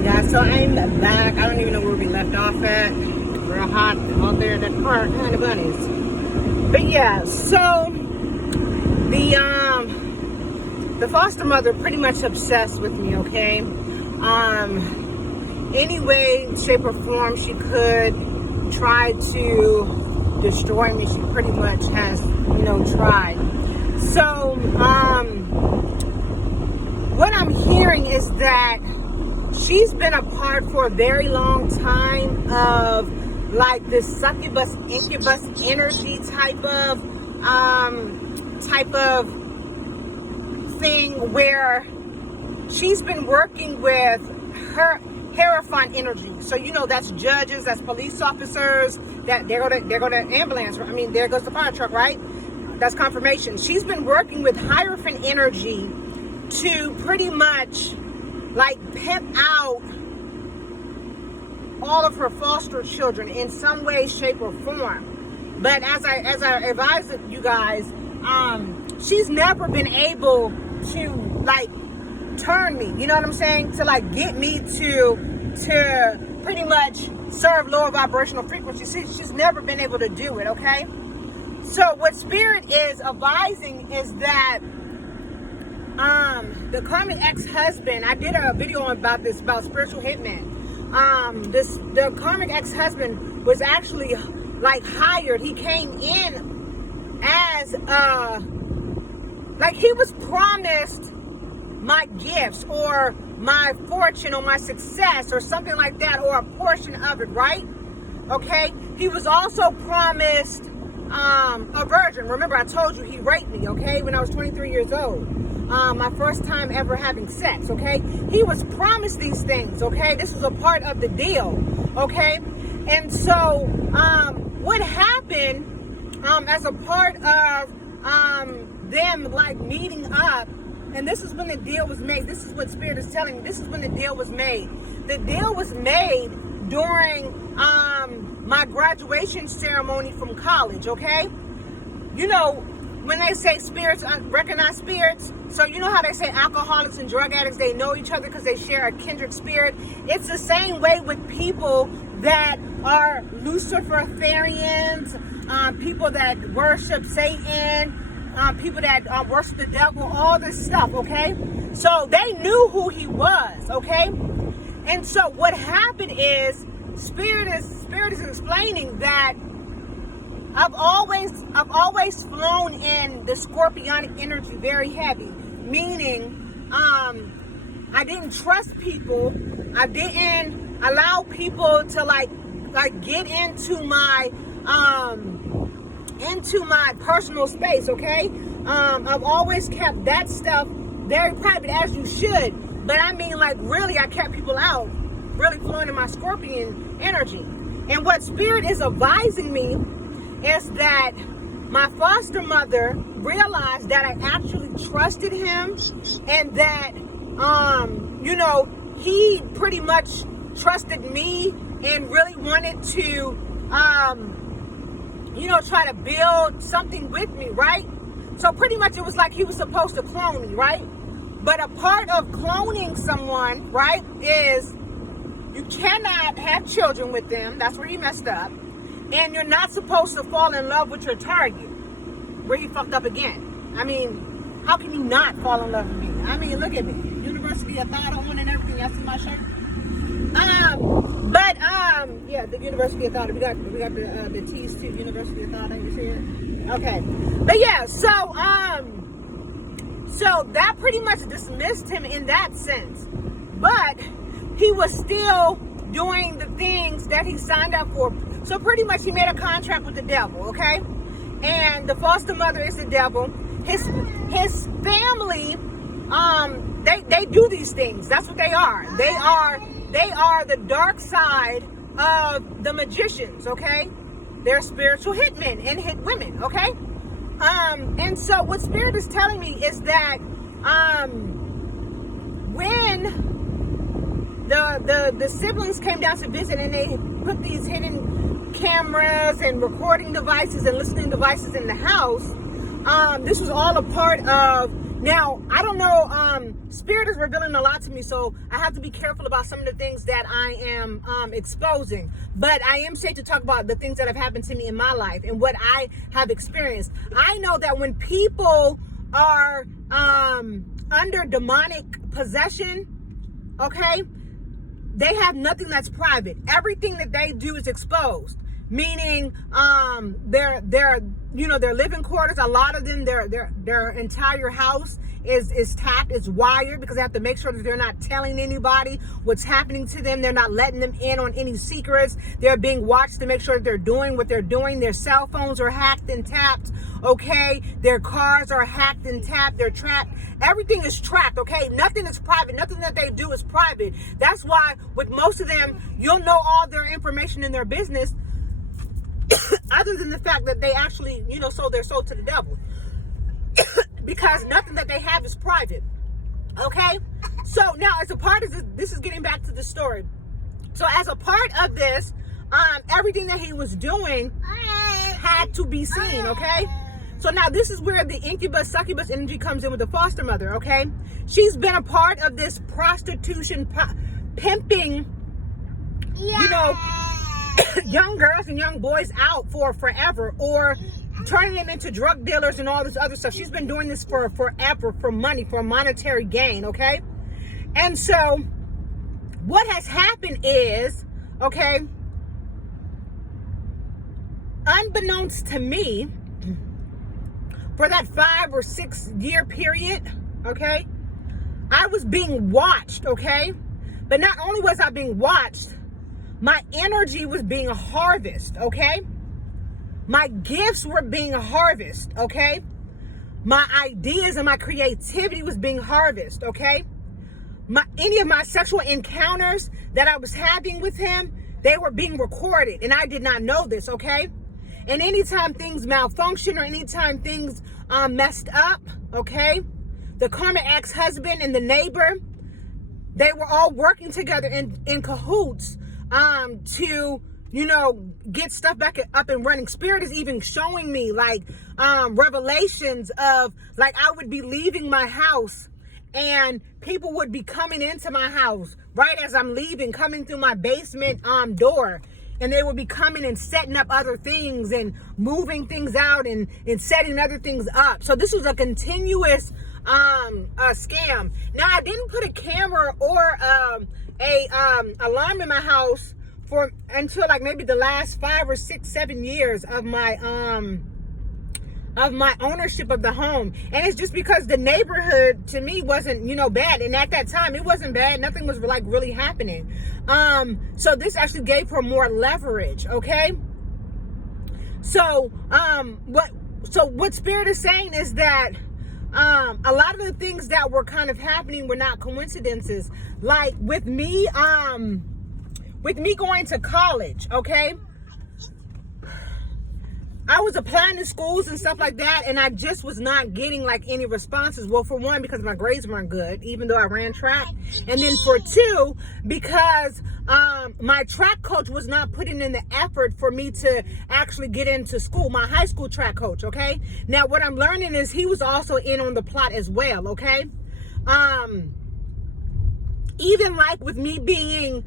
Alright guys, so I'm back. I don't even know where we left off at. Real hot out there in that park, kind of bunnies. But yeah, so the foster mother pretty much obsessed with me, okay? Any way, shape, or form she could try to destroy me, she pretty much has, tried. So, what I'm hearing is that she's been a part for a very long time of like this succubus, incubus energy type of thing where she's been working with her Hierophant energy. So that's judges, that's police officers, that they're gonna ambulance. I mean, there goes the fire truck, right? That's confirmation. She's been working with Hierophant energy to pretty much like pimp out all of her foster children in some way, shape, or form. But as I advised you guys, she's never been able to like turn me, you know what I'm saying, to like get me to pretty much serve lower vibrational frequencies. She's never been able to do it, okay? So what Spirit is advising is that the karmic ex-husband, I did a video about this, about spiritual hitmen. The karmic ex-husband was actually like hired. He came in as like he was promised my gifts or my fortune or my success or something like that, or a portion of it, right? Okay. He was also promised a virgin. Remember, I told you he raped me, okay, when I was 23 years old. My first time ever having sex, okay? He was promised these things, okay? This was a part of the deal, okay? And so, what happened as a part of them like meeting up, and this is when the deal was made. This is what Spirit is telling me. This is when the deal was made. The deal was made during my graduation ceremony from college, okay? When they say spirits, recognize spirits, so you know how they say alcoholics and drug addicts, they know each other because they share a kindred spirit. It's the same way with people that are Luciferians, people that worship Satan, people that worship the devil, all this stuff, okay? So they knew who he was, okay? And so what happened is, Spirit is explaining that I've always flown in the scorpionic energy very heavy, meaning I didn't trust people. I didn't allow people to like get into my personal space, okay? I've always kept that stuff very private, as you should. But I mean, like, really, I kept people out, really flowing in my scorpion energy. And what Spirit is advising me is that my foster mother realized that I actually trusted him, and that he pretty much trusted me and really wanted to try to build something with me, right? So pretty much it was like he was supposed to clone me, right? But a part of cloning someone, right, is you cannot have children with them. That's where he messed up. And you're not supposed to fall in love with your target, where he fucked up again. I mean, how can you not fall in love with me? I mean, look at me. University of Thought on and everything. Y'all see my shirt? Yeah, the University of Thought. We got the T's too. University of Thought. You see it? Okay. But yeah, so that pretty much dismissed him in that sense. But he was still doing the things that he signed up for. So pretty much he made a contract with the devil, okay? And the foster mother is the devil. His family, they do these things. That's what they are. They are the dark side of the magicians, okay? They're spiritual hitmen and hit women, okay? And so what Spirit is telling me is that when the siblings came down to visit and they put these hidden cameras and recording devices and listening devices in the house, this was all a part of, now I don't know Spirit is revealing a lot to me, so I have to be careful about some of the things that I am exposing. But I am safe to talk about the things that have happened to me in my life and what I have experienced. I know that when people are under demonic possession, okay, they have nothing that's private. Everything that they do is exposed. Meaning, their living quarters, a lot of them, their entire house is tapped, is wired, because they have to make sure that they're not telling anybody what's happening to them. They're not letting them in on any secrets. They're being watched to make sure that they're doing what they're doing. Their cell phones are hacked and tapped, okay? Their cars are hacked and tapped. They're trapped. Everything is tracked, okay? Nothing is private. Nothing that they do is private. That's why with most of them, you'll know all their information in their business, other than the fact that they actually, sold their soul to the devil. Because nothing that they have is private. Okay? So now, as a part of this is getting back to the story. So as a part of this, everything that he was doing had to be seen, okay? So now this is where the incubus, succubus energy comes in with the foster mother, okay? She's been a part of this prostitution, pimping, young girls and young boys out for forever, or turning them into drug dealers and all this other stuff. She's been doing this for forever, for money, for monetary gain, okay? And so what has happened is, okay, unbeknownst to me, for that 5 or 6 year period, okay, I was being watched, okay? But not only was I being watched, my energy was being harvested, okay? My gifts were being harvested, okay? My ideas and my creativity was being harvested, okay? Any of my sexual encounters that I was having with him, they were being recorded, and I did not know this, okay? And anytime things malfunction or anytime things messed up, okay, the karmic ex-husband and the neighbor, they were all working together in cahoots to, get stuff back up and running. Spirit is even showing me like revelations of, like, I would be leaving my house and people would be coming into my house right as I'm leaving, coming through my basement door. And they would be coming and setting up other things and moving things out and setting other things up. So this was a continuous scam. Now, I didn't put a camera or a alarm in my house until like maybe the last 5 or 6, 7 years of my ownership of the home. And it's just because the neighborhood to me wasn't, bad. And at that time it wasn't bad. Nothing was like really happening. So this actually gave her more leverage. Okay. So, what Spirit is saying is that, a lot of the things that were kind of happening were not coincidences. Like with me going to college, okay? I was applying to schools and stuff like that, and I just was not getting like any responses. Well, for one, because my grades weren't good, even though I ran track. And then for two, because my track coach was not putting in the effort for me to actually get into school. My high school track coach, okay? Now, what I'm learning is he was also in on the plot as well, okay? Even like with me being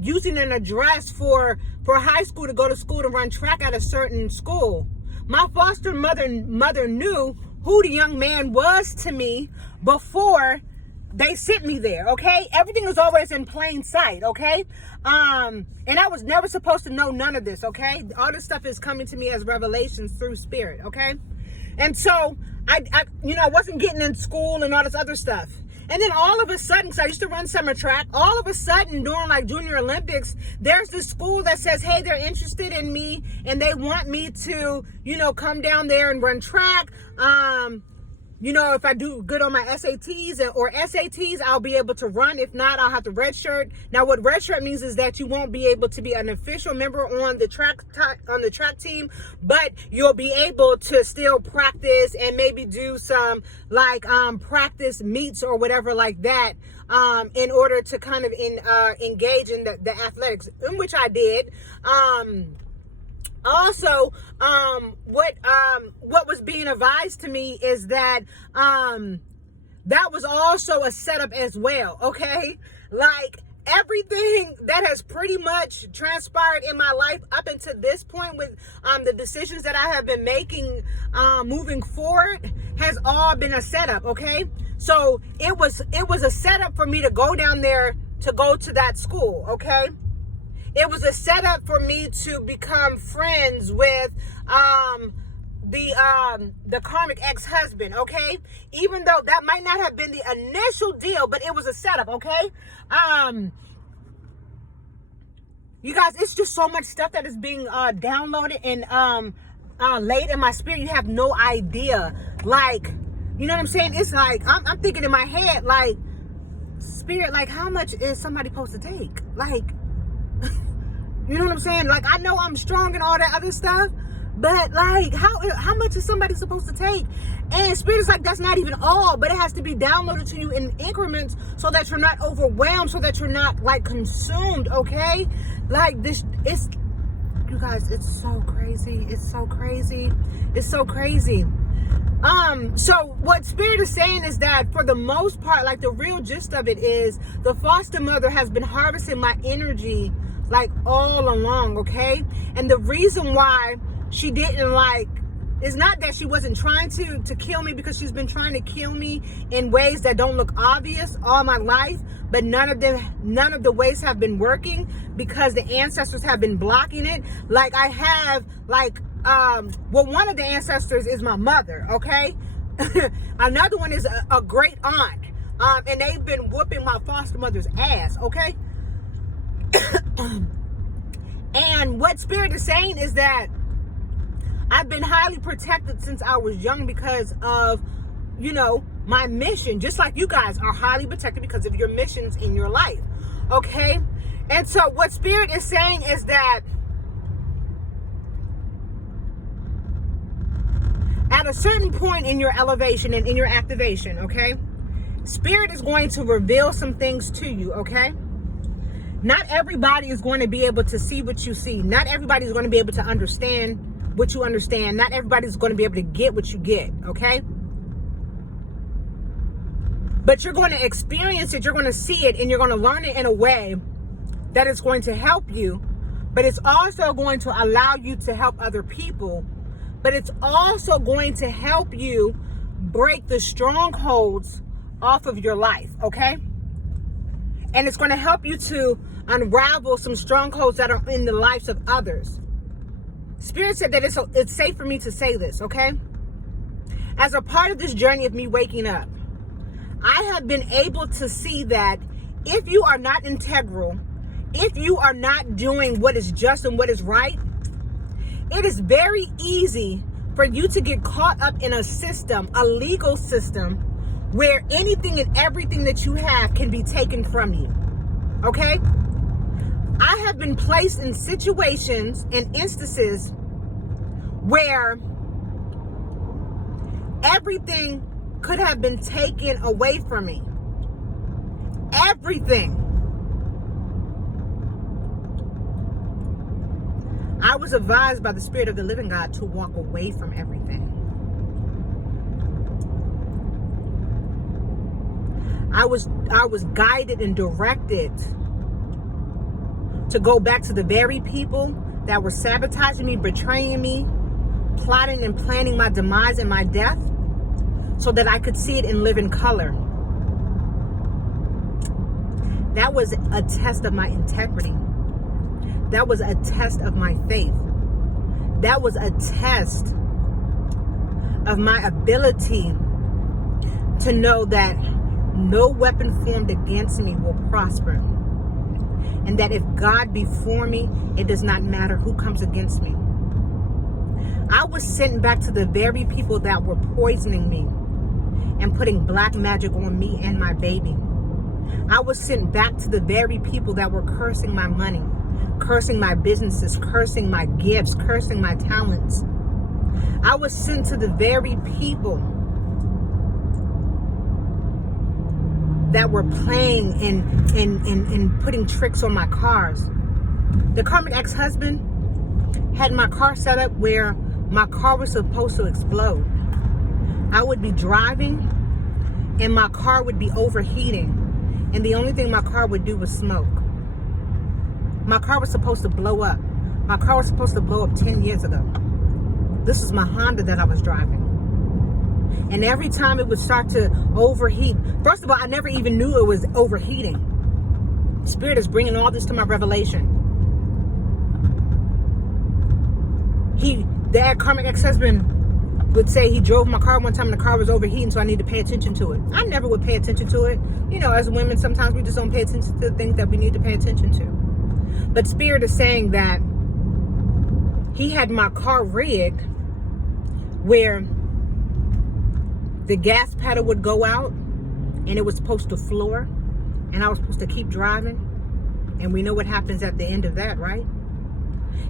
using an address for high school to go to school to run track at a certain school, my foster mother knew who the young man was to me before they sent me there, okay? Everything was always in plain sight, okay? And I was never supposed to know none of this, okay? All this stuff is coming to me as revelations through Spirit, okay? And so I wasn't getting in school and all this other stuff. And then all of a sudden, because I used to run summer track, all of a sudden during like Junior Olympics, there's this school that says, hey, they're interested in me and they want me to, come down there and run track. If I do good on my SATs or SATs, I'll be able to run. If not, I'll have to redshirt. Now, what redshirt means is that you won't be able to be an official member on the track team, but you'll be able to still practice and maybe do some like practice meets or whatever like that, in order to kind of engage in the athletics, in which I did. Also, what was being advised to me is that that was also a setup as well, okay? Like, everything that has pretty much transpired in my life up until this point with the decisions that I have been making moving forward has all been a setup, okay? So it was a setup for me to go down there to go to that school, okay? It was a setup for me to become friends with the karmic ex-husband, okay? Even though that might not have been the initial deal, but it was a setup, okay? You guys, it's just so much stuff that is being downloaded and laid in my spirit. You have no idea. Like, you know what I'm saying? It's like, I'm thinking in my head, like, spirit, like, how much is somebody supposed to take? Like, you know what I'm saying? Like, I know I'm strong and all that other stuff, but like, how much is somebody supposed to take? And spirit is like, that's not even all, but it has to be downloaded to you in increments so that you're not overwhelmed, so that you're not like consumed, okay? Like this, it's, you guys, it's so crazy. It's so crazy. It's so crazy. So what spirit is saying is that for the most part, like the real gist of it is the foster mother has been harvesting my energy like all along, okay? And the reason why she didn't like, it's not that she wasn't trying to kill me, because she's been trying to kill me in ways that don't look obvious all my life, but none of the ways have been working because the ancestors have been blocking it. Like I have like, well, one of the ancestors is my mother, okay? Another one is a great aunt, and they've been whooping my foster mother's ass, okay? And what spirit is saying is that I've been highly protected since I was young because of, you know, my mission, just like you guys are highly protected because of your missions in your life, okay? And so what spirit is saying is that at a certain point in your elevation and in your activation, okay, spirit is going to reveal some things to you, okay? Not everybody is going to be able to see what you see. Not everybody is going to be able to understand what you understand. Not everybody is going to be able to get what you get, okay? But you're going to experience it, you're going to see it, and you're going to learn it in a way that is going to help you, but it's also going to allow you to help other people, but it's also going to help you break the strongholds off of your life, okay? And it's going to help you to unravel some strongholds that are in the lives of others. Spirit said that it's safe for me to say this, okay? As a part of this journey of me waking up, I have been able to see that if you are not integral, if you are not doing what is just and what is right, it is very easy for you to get caught up in a system, a legal system, where anything and everything that you have can be taken from you, okay? I have been placed in situations and instances where everything could have been taken away from me. Everything. I was advised by the Spirit of the living God to walk away from everything. I was guided and directed to go back to the very people that were sabotaging me, betraying me, plotting and planning my demise and my death, so that I could see it and live in color. That was a test of my integrity. That was a test of my faith. That was a test of my ability to know that no weapon formed against me will prosper. And that if God be for me, it does not matter who comes against me. I was sent back to the very people that were poisoning me and putting black magic on me and my baby. I was sent back to the very people that were cursing my money, cursing my businesses, cursing my gifts, cursing my talents. I was sent to the very people that were playing and putting tricks on my cars. The karmic ex-husband had my car set up where my car was supposed to explode. I would be driving and my car would be overheating, and the only thing my car would do was smoke. My car was supposed to blow up. My car was supposed to blow up 10 years ago. This was my Honda that I was driving. And every time it would start to overheat, first of all, I never even knew it was overheating. Spirit is bringing all this to my revelation. That karmic ex-husband would say he drove my car one time and the car was overheating, so I need to pay attention to it. I never would pay attention to it. You know, as women, sometimes we just don't pay attention to the things that we need to pay attention to. But Spirit is saying that he had my car rigged where the gas pedal would go out and it was supposed to floor, and I was supposed to keep driving. And we know what happens at the end of that, right?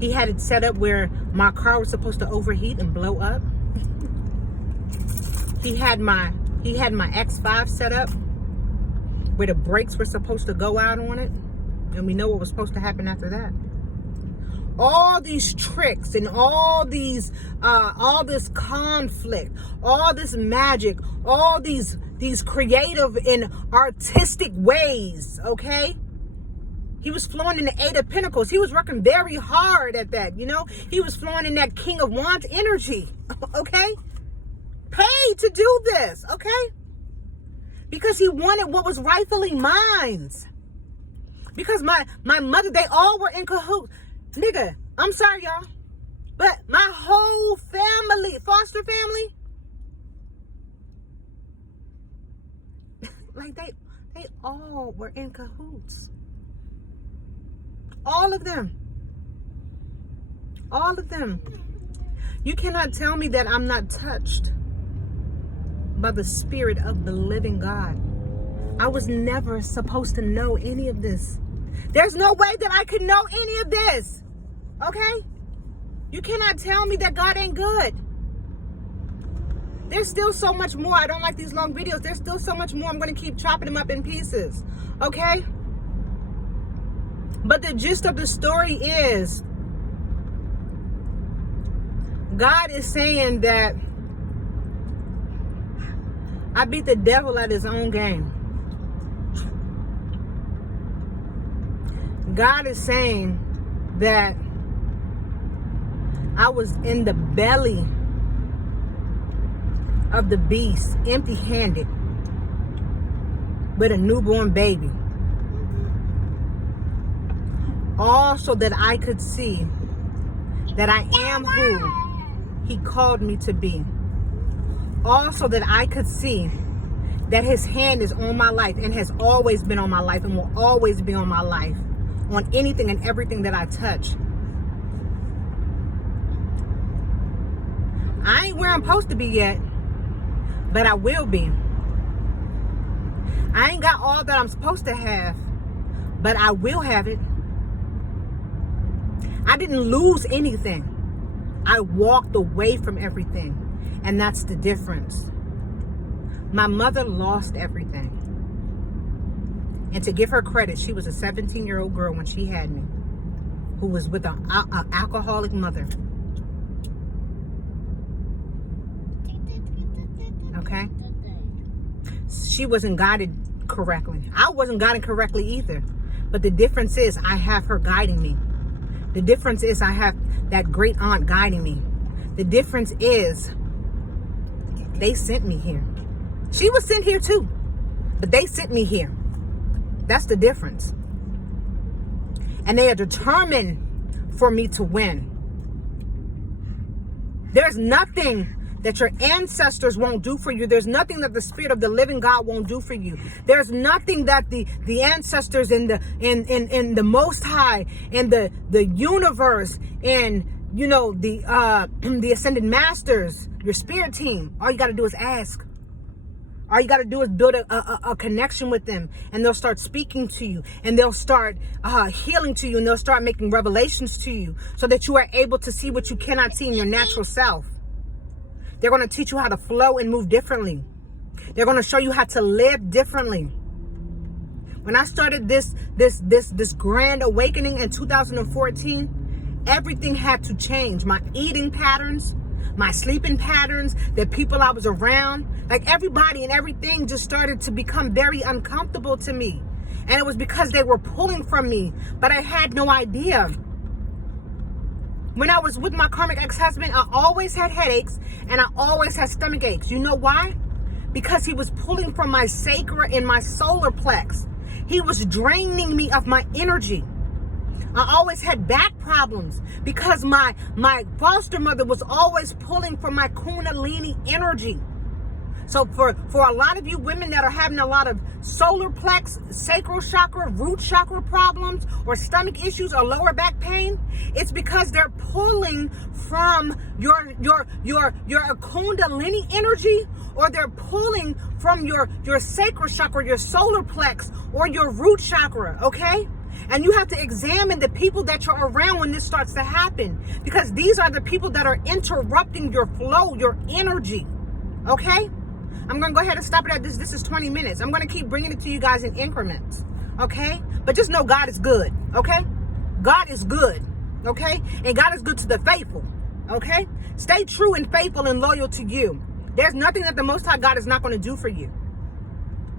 He had it set up where my car was supposed to overheat and blow up. He had my X5 set up where the brakes were supposed to go out on it. And we know what was supposed to happen after that. All these tricks and all this conflict, all this magic, all these creative and artistic ways, okay? He was flowing in the 8 of Pentacles. He was working very hard at that, you know? He was flowing in that King of Wands energy, okay? Paid to do this, okay? Because he wanted what was rightfully mine. Because my mother, they all were in cahoots. Nigga, I'm sorry, y'all, but my whole family, foster family, like they all were in cahoots. All of them. All of them. You cannot tell me that I'm not touched by the Spirit of the living God. I was never supposed to know any of this. There's no way that I could know any of this. Okay? You cannot tell me that God ain't good. There's still so much more. I don't like these long videos. There's still so much more. I'm going to keep chopping them up in pieces. Okay? But the gist of the story is, God is saying that I beat the devil at his own game. God is saying that I was in the belly of the beast, empty-handed, with a newborn baby. All so that I could see that I am who he called me to be. All so that I could see that his hand is on my life and has always been on my life and will always be on my life, on anything and everything that I touch. I ain't where I'm supposed to be yet, but I will be. I ain't got all that I'm supposed to have, but I will have it. I didn't lose anything. I walked away from everything. And that's the difference. My mother lost everything. And to give her credit, she was a 17-year-old girl when she had me, who was with an alcoholic mother. Okay? She wasn't guided correctly. I wasn't guided correctly either. But the difference is I have her guiding me. The difference is I have that great aunt guiding me. The difference is they sent me here. She was sent here too, but they sent me here. That's the difference. And they are determined for me to win. There's nothing that your ancestors won't do for you. There's nothing that the Spirit of the living God won't do for you. There's nothing that the ancestors in the Most High and the universe and, you know, the ascended masters, your spirit team, all you got to do is ask. All you got to do is build a connection with them, and they'll start speaking to you, and they'll start healing to you, and they'll start making revelations to you so that you are able to see what you cannot see in your natural self. They're going to teach you how to flow and move differently. They're going to show you how to live differently. When I started this grand awakening in 2014, everything had to change. My eating patterns, my sleeping patterns, the people I was around. Like everybody and everything just started to become very uncomfortable to me. And it was because they were pulling from me, but I had no idea. When I was with my karmic ex-husband, I always had headaches and I always had stomach aches. You know why? Because he was pulling from my sacral and my solar plex. He was draining me of my energy. I always had back problems because my foster mother was always pulling from my kundalini energy. So for a lot of you women that are having a lot of solar plex, sacral chakra, root chakra problems, or stomach issues or lower back pain, it's because they're pulling from your kundalini energy, or they're pulling from your sacral chakra, your solar plex, or your root chakra, okay? And you have to examine the people that you're around when this starts to happen, because these are the people that are interrupting your flow, your energy, okay? I'm going to go ahead and stop it at this. This is 20 minutes. I'm going to keep bringing it to you guys in increments, okay? But just know God is good, okay? God is good, okay? And God is good to the faithful, okay? Stay true and faithful and loyal to you. There's nothing that the Most High God is not going to do for you.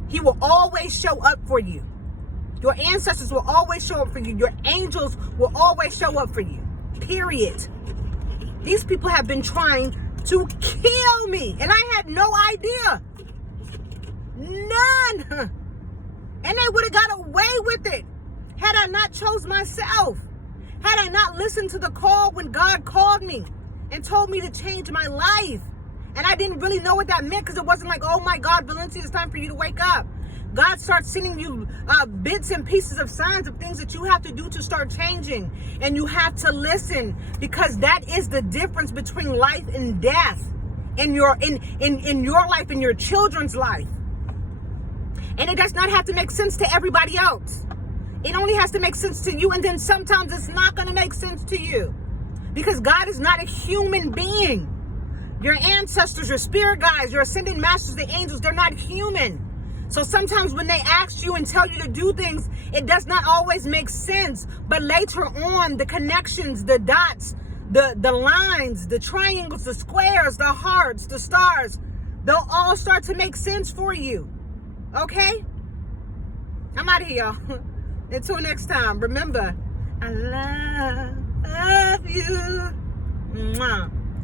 He will always show up for you. Your ancestors will always show up for you. Your angels will always show up for you, period. These people have been trying to kill me, and I had no idea. None. And they would have got away with it had I not chose myself. Had I not listened to the call when God called me and told me to change my life. And I didn't really know what that meant, because it wasn't like, oh my God, Valencia, it's time for you to wake up. God starts sending you bits and pieces of signs of things that you have to do to start changing. And you have to listen, because that is the difference between life and death in your life, in your children's life. And it does not have to make sense to everybody else. It only has to make sense to you. And then sometimes it's not going to make sense to you, because God is not a human being. Your ancestors, your spirit guides, your ascended masters, the angels, they're not human. So sometimes when they ask you and tell you to do things, it does not always make sense. But later on, the connections, the dots, the lines, the triangles, the squares, the hearts, the stars, they'll all start to make sense for you. Okay? I'm out of here, y'all. Until next time, remember, I love you. Mwah.